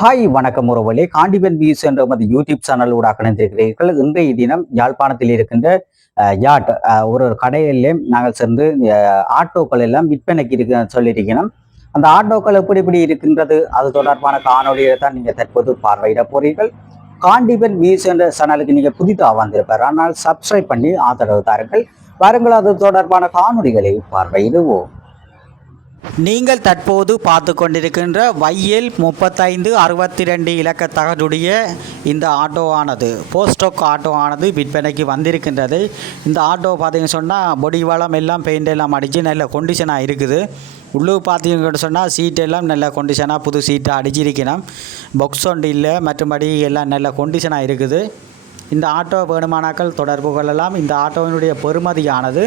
Hi வணக்கம் உறவுகளே, Kandiban views என்ற நமது யூடியூப் சேனல் ஊடாக இணைந்திருக்கிறீர்கள். இன்றைய தினம் யாழ்ப்பாணத்தில் இருக்கின்ற யாட் ஒரு கடையிலே நாங்கள் சென்று ஆட்டோக்கள் எல்லாம் விற்பனைக்கு சொல்லியிருக்கணும். அந்த ஆட்டோக்கள் எப்படி எப்படி இருக்கின்றது அது தொடர்பான காணொலியை தான் நீங்கள் தற்போது பார்வையிட போறீர்கள். காண்டிபன் வியூஸ் என்ற சேனலுக்கு நீங்கள் புதிதாக வந்திருப்பார், ஆனால் சப்ஸ்கிரைப் பண்ணி ஆதரவு தாருங்கள். வாருங்கள், அது தொடர்பான காணொலிகளை பார்வையிடுவோம். நீங்கள் தற்போது பார்த்து கொண்டிருக்கின்ற YL 3562 இலக்க தகடுடைய இந்த ஆட்டோவானது போஸ்டோக் ஆட்டோவானது விற்பனைக்கு வந்திருக்கின்றது. இந்த ஆட்டோ பார்த்தீங்கன்னு சொன்னால் பொடி வளம் எல்லாம் பெயிண்ட் எல்லாம் அடித்து நல்ல கொண்டிஷனாக இருக்குது. உள்ளூர் பார்த்தீங்கன்னு சொன்னால் சீட் எல்லாம் நல்ல கொண்டிஷனாக புது சீட்டை அடிச்சிருக்கணும். பாக்ஸ் ஒன்று இல்லை, மற்றபடி எல்லாம் நல்ல கொண்டிஷனாக இருக்குது. இந்த ஆட்டோ வேணுமானாக்கள் தொடர்பு கொள்ளலாம். இந்த ஆட்டோவினுடைய பெறுமதியானது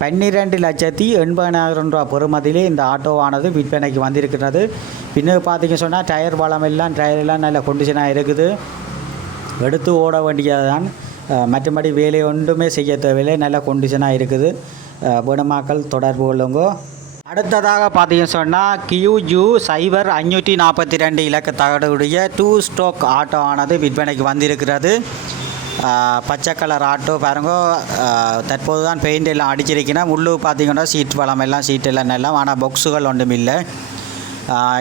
12,80,000 ரூபா பெறுமதியிலே இந்த ஆட்டோவானது விற்பனைக்கு வந்திருக்கிறது. பின்னர் பார்த்திங்க சொன்னால் டயர் பலம் எல்லாம் டயர் எல்லாம் நல்ல கொண்டிஷனாக இருக்குது. எடுத்து ஓட வேண்டியதுதான், மற்றபடி வேலை ஒன்றுமே செய்ய தேவையில்லை, நல்ல கொண்டிஷனாக இருக்குது. வேணுமாக்கள் தொடர்பு கொள்ளுங்க. அடுத்ததாக பார்த்தீங்கன்னு சொன்னால் QU 0542 இலக்க தகடுடைய 2 ஸ்ட்ரோக் ஆட்டோ ஆனது விற்பனைக்கு வந்திருக்கிறது. பச்சை கலர் ஆட்டோ பாருங்க. தற்போது தான் பெயிண்ட் எல்லாம் அடிச்சிருக்கணும். உள்ளூர் பார்த்தீங்கன்னா சீட் பலம் எல்லாம் சீட் எல்லாம் நல்லா, ஆனால் பாக்ஸுகள் ஒன்றும் இல்லை.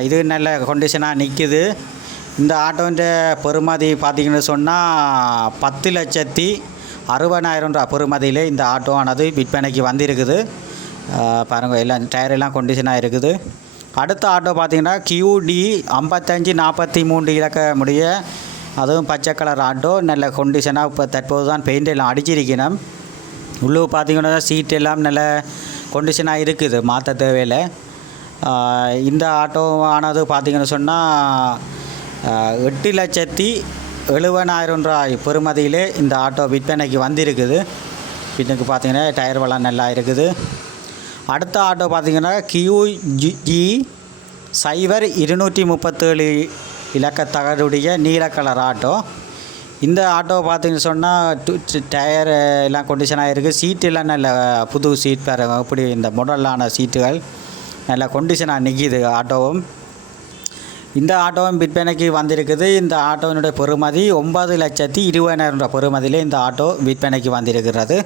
இது நல்ல கொண்டிஷனாக நிற்குது. இந்த ஆட்டோன்ற பெறுமதி பார்த்தீங்கன்னு சொன்னால் 10,60,000 ரூபா பெறுமதியிலே இந்த ஆட்டோ ஆனது விற்பனைக்கு வந்திருக்குது. பாருங்கள், எல்லாம் டயர் எல்லாம் கொண்டிஷனாக இருக்குது. அடுத்த ஆட்டோ பார்த்தீங்கன்னா QD 5543 இலக்க முடிய, அதுவும் பச்சை கலர் ஆட்டோ நல்ல கொண்டிஷனாக இப்போ தற்போது தான் பெயிண்ட் எல்லாம் அடிச்சிருக்கணும். உள்ளே பார்த்தீங்கன்னா சீட் எல்லாம் நல்ல கொண்டிஷனாக இருக்குது, மாற்ற தேவையில்லை. இந்த ஆட்டோவானது பார்த்தீங்கன்னு சொன்னால் 8,70,000 ரூபா பெறுமதியிலே இந்த ஆட்டோ விற்பனைக்கு வந்திருக்குது. பின்னுக்கு பார்த்தீங்கன்னா டயர் வளம் நல்லா இருக்குது. அடுத்த ஆட்டோ பார்த்தீங்கன்னா QG 0237 இலக்க தகடுடைய நீல கலர் ஆட்டோ. இந்த ஆட்டோ பார்த்தீங்கன்னு சொன்னால் டயர் எல்லாம் கொண்டிஷனாக இருக்குது. சீட்டு எல்லாம் நல்ல புது சீட் பாருங்க, இப்படி இந்த மாடலான சீட்டுகள் நல்ல கொண்டிஷனாக நிற்கிது ஆட்டோவும். இந்த ஆட்டோவும் விற்பனைக்கு வந்திருக்குது. இந்த ஆட்டோவினுடைய பெறுமதி 9,20,000 ரூபா பெறுமதியிலே இந்த ஆட்டோ விற்பனைக்கு வந்திருக்கிறது.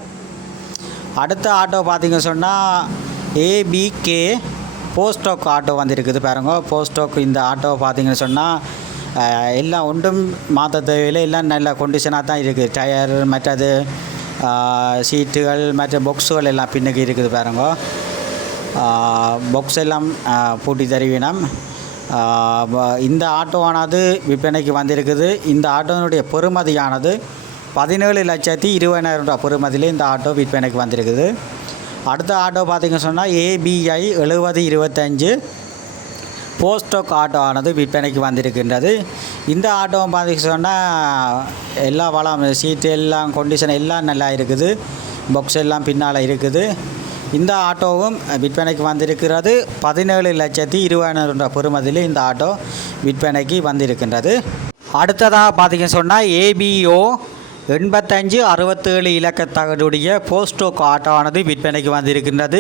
அடுத்த ஆட்டோ பார்த்தீங்கன்னு சொன்னால் ABK போஸ்டோக் ஆட்டோ வந்திருக்குது பாருங்க. போஸ்டோக் இந்த ஆட்டோ பார்த்தீங்கன்னு சொன்னால் எல்லாம் ஒன்றும் மாற்ற தேவையில்லை, எல்லாம் நல்ல கொண்டிஷனாக தான் இருக்குது. டயர் மற்றது சீட்டுகள் மற்ற பாக்ஸுகள் எல்லாம் பின்னுக்கு இருக்குது பாருங்க. பாக்ஸ் எல்லாம் பூட்டி தருவினம். இந்த ஆட்டோவானது விற்பனைக்கு வந்திருக்குது. இந்த ஆட்டோனுடைய பெறுமதியானது 17,20,000 ரூபா பெறுமதியிலே இந்த ஆட்டோ விற்பனைக்கு வந்திருக்குது. அடுத்த ஆட்டோ பார்த்திங்க சொன்னால் ABI 7025 போஸ்டோக் ஆட்டோ ஆனது விற்பனைக்கு வந்திருக்கின்றது. இந்த ஆட்டோ பார்த்திங்க சொன்னால் எல்லா வளம் சீட்டு எல்லாம் கொண்டிஷன் எல்லாம் நல்லா இருக்குது. பாக்ஸ் எல்லாம் பின்னால் இருக்குது. இந்த ஆட்டோவும் விற்பனைக்கு வந்திருக்கிறது. 17,20,000 ரூபா பெறுமதியில் இந்த ஆட்டோ விற்பனைக்கு வந்திருக்கின்றது. அடுத்ததாக பார்த்திங்க சொன்னால் ABO 8567 இலக்க தகடுடைய போஸ்டோக் ஆட்டோ ஆனது விற்பனைக்கு வந்திருக்கின்றது.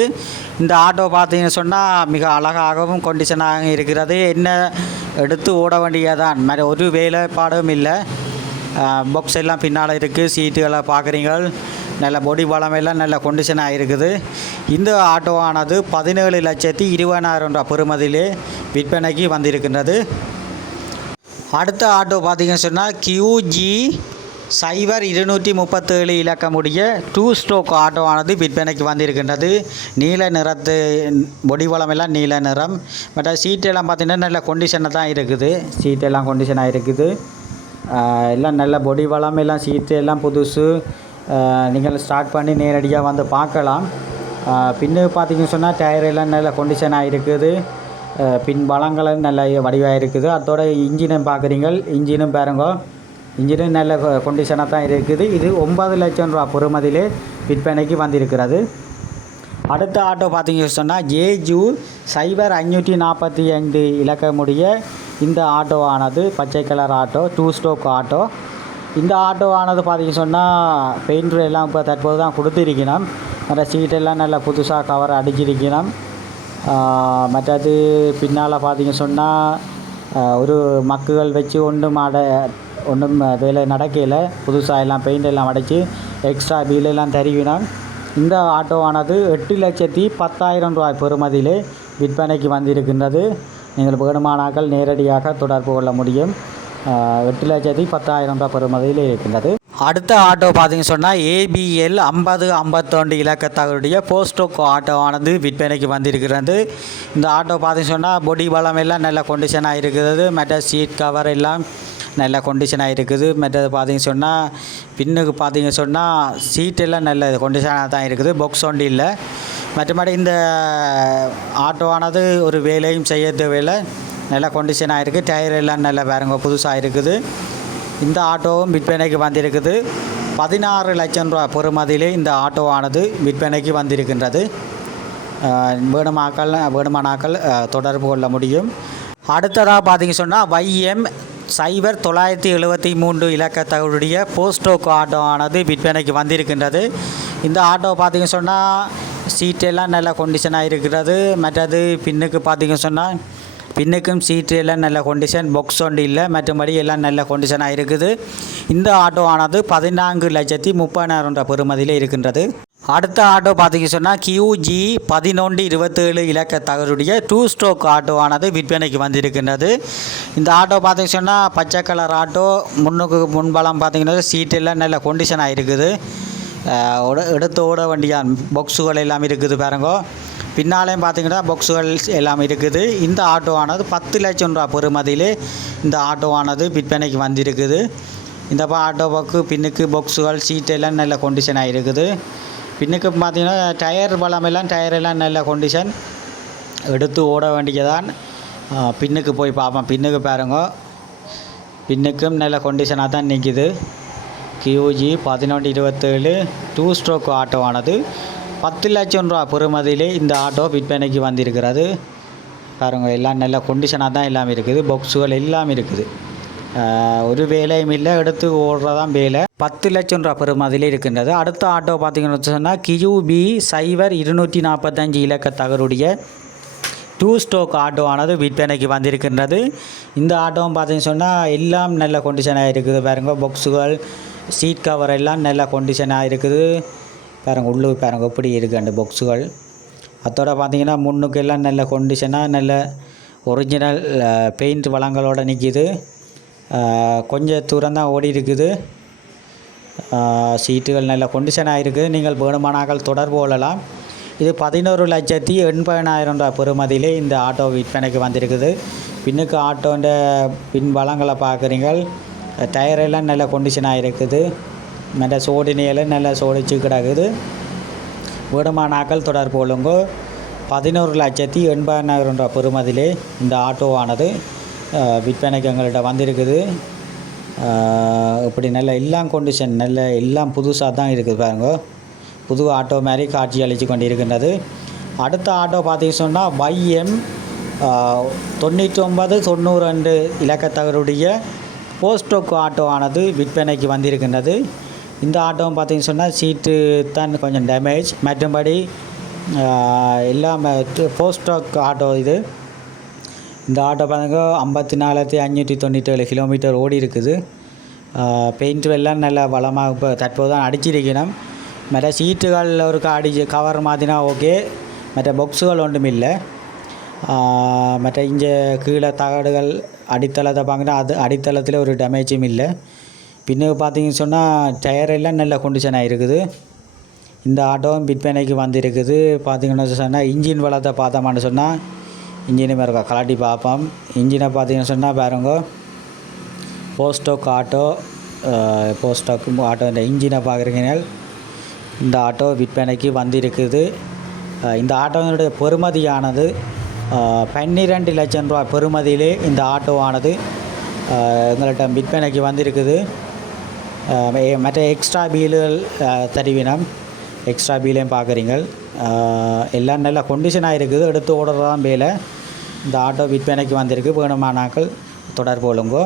இந்த ஆட்டோ பார்த்தீங்கன்னு சொன்னால் மிக அழகாகவும் கொண்டிஷனாக இருக்கிறது. என்ன எடுத்து ஓட வேண்டியதான், ஒரு வேலைப்பாடும் இல்லை. பாக்ஸ் எல்லாம் பின்னால் இருக்குது. சீட்டுகளை பார்க்குறீங்க, நல்ல பொடி பலம் எல்லாம் நல்ல கொண்டிஷனாக இருக்குது. இந்த ஆட்டோவானது 17,20,000 ரூபா பெறுமதியிலே விற்பனைக்கு வந்திருக்கின்றது. அடுத்த ஆட்டோ பார்த்தீங்கன்னு சொன்னால் QG 0237 இலக்கமுடைய 2 ஸ்ட்ரோக் ஆட்டோவானது விற்பனைக்கு வந்திருக்கின்றது. நீல நிறத்து பொடி வளம் எல்லாம் நீல நிறம். மற்ற சீட்டெல்லாம் பார்த்திங்கன்னா நல்ல கொண்டிஷனாக தான் இருக்குது. சீட்டெல்லாம் கொண்டிஷனாக இருக்குது. எல்லாம் நல்ல பொடி வளம் எல்லாம் சீட்டு எல்லாம் புதுசு. நீங்கள் ஸ்டார்ட் பண்ணி நேரடியாக வந்து பார்க்கலாம். பின்னு பார்த்திங்கன்னு சொன்னால் டயர் எல்லாம் நல்ல கொண்டிஷனாக இருக்குது. பின் பலங்களும் நல்ல வடிவாக இருக்குது. அதோட இன்ஜினும் பார்க்குறீங்க, இன்ஜினும் பாருங்க, இன்ஜினும் நல்ல கொண்டிஷனாக தான் இருக்குது. இது 9,00,000 ரூபா பெறுமதியிலே விற்பனைக்கு வந்திருக்கிறது. அடுத்த ஆட்டோ பார்த்திங்கன்னு சொன்னால் JU 0545 இலக்கமுடைய இந்த ஆட்டோவானது பச்சை கலர் ஆட்டோ 2 ஸ்ட்ரோக் ஆட்டோ. இந்த ஆட்டோவானது பார்த்திங்கன்னு சொன்னால் பெயிண்ட் எல்லாம் இப்போ தற்போது தான் கொடுத்துருக்கணும். மற்ற சீட்டெல்லாம் நல்லா புதுசாக கவர் அடிச்சிருக்கணும். மற்றது பின்னால் பார்த்திங்க சொன்னால் ஒரு மக்குகள் வச்சு ஒன்றும் வேலை நடக்கையில் புதுசாக எல்லாம் பெயிண்ட் எல்லாம் அடைச்சி எக்ஸ்ட்ரா பில்லெல்லாம் தருவினால் இந்த ஆட்டோவானது 8,10,000 ரூபாய் பெறுமதியிலே விற்பனைக்கு வந்திருக்கின்றது. நீங்கள் வேணுமானாக்கள் நேரடியாக தொடர்பு கொள்ள முடியும். 8,10,000 ரூபாய் பெறுமதியில் இருக்கின்றது. அடுத்த ஆட்டோ பார்த்திங்க சொன்னால் ABL 5051 இலக்கத்தவருடைய போஸ்டோக்கோ ஆட்டோவானது விற்பனைக்கு வந்திருக்கிறது. இந்த ஆட்டோ பார்த்திங்க சொன்னால் பொடி பலம் எல்லாம் நல்ல கண்டிஷனாக இருக்கிறது. மற்ற சீட் கவர் எல்லாம் நல்ல கண்டிஷனாக இருக்குது. மற்றது பார்த்திங்க சொன்னால் பின்னுக்கு பார்த்திங்க சொன்னால் சீட்டெல்லாம் நல்ல கண்டிஷனாக தான் இருக்குது. பாக்ஸ் ஒன்று இல்லை. மற்றபடி இந்த ஆட்டோவானது ஒரு வேலையும் செய்ய தேவையில்லை, நல்ல கண்டிஷனாக இருக்குது. டயர் எல்லாம் நல்ல பாருங்க புதுசாக இருக்குது. இந்த ஆட்டோவும் விற்பனைக்கு வந்திருக்குது. 16 லட்சம் ரூபா பெறுமதியிலே இந்த ஆட்டோவானது விற்பனைக்கு வந்திருக்கின்றது. வேணுமானாக்கள் தொடர்பு கொள்ள முடியும். அடுத்ததாக பார்த்திங்க சொன்னால் YM 0973 இலக்கத்தவருடைய போஸ்டோக்கோ ஆட்டோவானது விற்பனைக்கு வந்திருக்கின்றது. இந்த ஆட்டோ பார்த்திங்க சொன்னால் சீட்டெல்லாம் நல்ல கண்டிஷனாக இருக்கிறது. மற்றது பின்னுக்கு பார்த்திங்க சொன்னால் பின்னுக்கும் சீட்டு எல்லாம் நல்ல கண்டிஷன், பாக்ஸ் ஒன்று இல்லை, மற்றபடி எல்லாம் நல்ல கண்டிஷனாக இருக்குது. இந்த ஆட்டோவானது 14,30,000 ரூபா பெறுமதியில் இருக்கின்றது. அடுத்த ஆட்டோ பார்த்திங்க சொன்னால் QG 1127 இலக்கத்தவருடைய 2 ஸ்ட்ரோக் ஆட்டோவானது விற்பனைக்கு வந்திருக்கின்றது. இந்த ஆட்டோ பார்த்திங்க சொன்னால் பச்சை கலர் ஆட்டோ. முன்பலம் பார்த்திங்கன்னா சீட்டு எல்லாம் நல்ல கண்டிஷனாக இருக்குது. எடுத்து ஓட வண்டியான் பாக்ஸுகள் எல்லாம் இருக்குது பாருங்க. பின்னாலேயும் பார்த்திங்கன்னா பாக்ஸுகள் எல்லாம் இருக்குது. இந்த ஆட்டோவானது 10 லட்சம் ரூபா பெறுமதியிலே இந்த ஆட்டோவானது விற்பனைக்கு வந்திருக்குது. இந்த ஆட்டோவுக்கு பின்னுக்கு பாக்ஸுகள் சீட்டு எல்லாம் நல்ல கண்டிஷனாக இருக்குது. பின்னுக்கு பார்த்திங்கன்னா டயர் எல்லாம் நல்ல கண்டிஷன், எடுத்து ஓட வேண்டியதான். பின்னுக்கு போய் பார்ப்போம். பின்னுக்கு பாருங்க, பின்னுக்கும் நல்ல கண்டிஷனாக தான் நிற்கிது. QG 1127 2 ஸ்ட்ரோக் ஆட்டோவானது 10 லட்சம் ரூபா பெறுமதியிலே இந்த ஆட்டோ விற்பனைக்கு வந்திருக்கிறது. பாருங்கள், எல்லாம் நல்ல கண்டிஷனாக தான் எல்லாம் இருக்குது. பாக்ஸுகள் எல்லாம் இருக்குது. ஒரு வேலையும் இல்லை, எடுத்து ஓடுறதான் வேலை. 10 லட்சம் ரூபா பெறுமதியிலே இருக்கின்றது. அடுத்த ஆட்டோ பார்த்திங்கன்னு சொன்னால் QB 0245 இலக்கத்தவருடைய 2 ஸ்ட்ரோக் ஆட்டோவானது விற்பனைக்கு வந்திருக்கின்றது. இந்த ஆட்டோவும் பார்த்திங்கன்னு சொன்னால் எல்லாம் நல்ல கண்டிஷனாக இருக்குது. பாருங்க, பாக்ஸுகள் சீட் கவர் எல்லாம் நல்ல கண்டிஷனாக இருக்குது. பாருங்கள், உள்ளே பாருங்க எப்படி இருக்குது அந்த பாக்ஸுகள். அதோட பார்த்திங்கன்னா முன்னுக்கு எல்லாம் நல்ல கண்டிஷனாக நல்ல ஒரிஜினல் பெயிண்ட் வளங்களோடு நிற்கிது. கொஞ்சம் தூரம் தான் ஓடி இருக்குது. சீட்டுகள் நல்ல கண்டிஷனாக இருக்குது. நீங்கள் வேணுமானாக்கள் தொடர்பு கொள்ளலாம். இது 11,80,000 ரூபா பெறுமதியிலே இந்த ஆட்டோ விற்பனைக்கு வந்திருக்குது. பின்னுக்கு ஆட்டோன்ற பின் வளங்களை பார்க்குறீங்க. டயரெல்லாம் நல்ல கண்டிஷனாக இருக்குது. நல்ல சோடினையெல்லாம் நல்லா சோடிச்சு கிடக்குது. வேணுமானாக்கள் தொடர்பு கொள்ளுங்க. 11,80,000 ரூபா பெறுமதியிலே இந்த ஆட்டோவானது விற்பனைக்கு எங்கள்கிட்ட வந்திருக்குது. இப்படி நல்ல எல்லாம் கண்டிஷன், நல்ல எல்லாம் புதுசாக தான் இருக்குது பாருங்க. புது ஆட்டோ மாதிரி காட்சி அளித்து கொண்டு இருக்கின்றது. அடுத்த ஆட்டோ பார்த்திங்க சொன்னால் YM 9992 இலக்கத்தவருடைய போஸ்டோக்கோ ஆட்டோவானது விற்பனைக்கு வந்திருக்கின்றது. இந்த ஆட்டோவும் பார்த்திங்க சொன்னால் சீட்டு தான் கொஞ்சம் டேமேஜ், மற்றபடி எல்லாம் போஸ்டோக் ஆட்டோ இது. இந்த ஆட்டோ பார்த்திங்க 54,597 கிலோமீட்டர் ஓடி இருக்குது. பெயிண்ட் எல்லாம் நல்ல வளமாக இப்போ தற்போது தான் அடிச்சிருக்கணும். மற்ற சீட்டுகள் ஒரு கவர் மாதிரினா ஓகே, மற்ற பாக்ஸுகள் ஒன்றும் இல்லை. மற்ற இங்கே கீழே தகடுகள் அடித்தளத்தை பார்த்திங்கன்னா அது அடித்தளத்தில் ஒரு டேமேஜும் இல்லை. பின்னுக்கு பார்த்திங்கன்னு சொன்னால் டயர் எல்லாம் நல்ல கண்டிஷனாக இருக்குது. இந்த ஆட்டோவும் விற்பனைக்கு வந்திருக்குது. பார்த்திங்கன்னு சொன்னால் இன்ஜின் வளத்தை பார்த்தோம்னு சொன்னால் இன்ஜினுமே இருக்கா கலாட்டி பார்ப்போம். இன்ஜினை பார்த்திங்கன்னு சொன்னால் பாருங்க, போஸ்டோக் ஆட்டோ இந்த இன்ஜினை பார்க்குறீங்க. இந்த ஆட்டோ விற்பனைக்கு வந்திருக்குது. இந்த ஆட்டோவினுடைய பெறுமதியானது 12 லட்சம் ரூபா பெறுமதியிலே இந்த ஆட்டோவானது எங்கள்கிட்ட விற்பனைக்கு வந்திருக்குது. மற்ற எக்ஸ்ட்ரா பீலுகள் தருவினம், எக்ஸ்ட்ரா பீலையும் பார்க்குறீங்க. எல்லாம் நல்ல கண்டிஷனாக இருக்குது. எடுத்து ஓடுறதான் வேலை. இந்த ஆட்டோ விற்பனைக்கு வந்திருக்கு. வேணுமானாக்கள் தொடர்பு கொள்ளுங்கோ.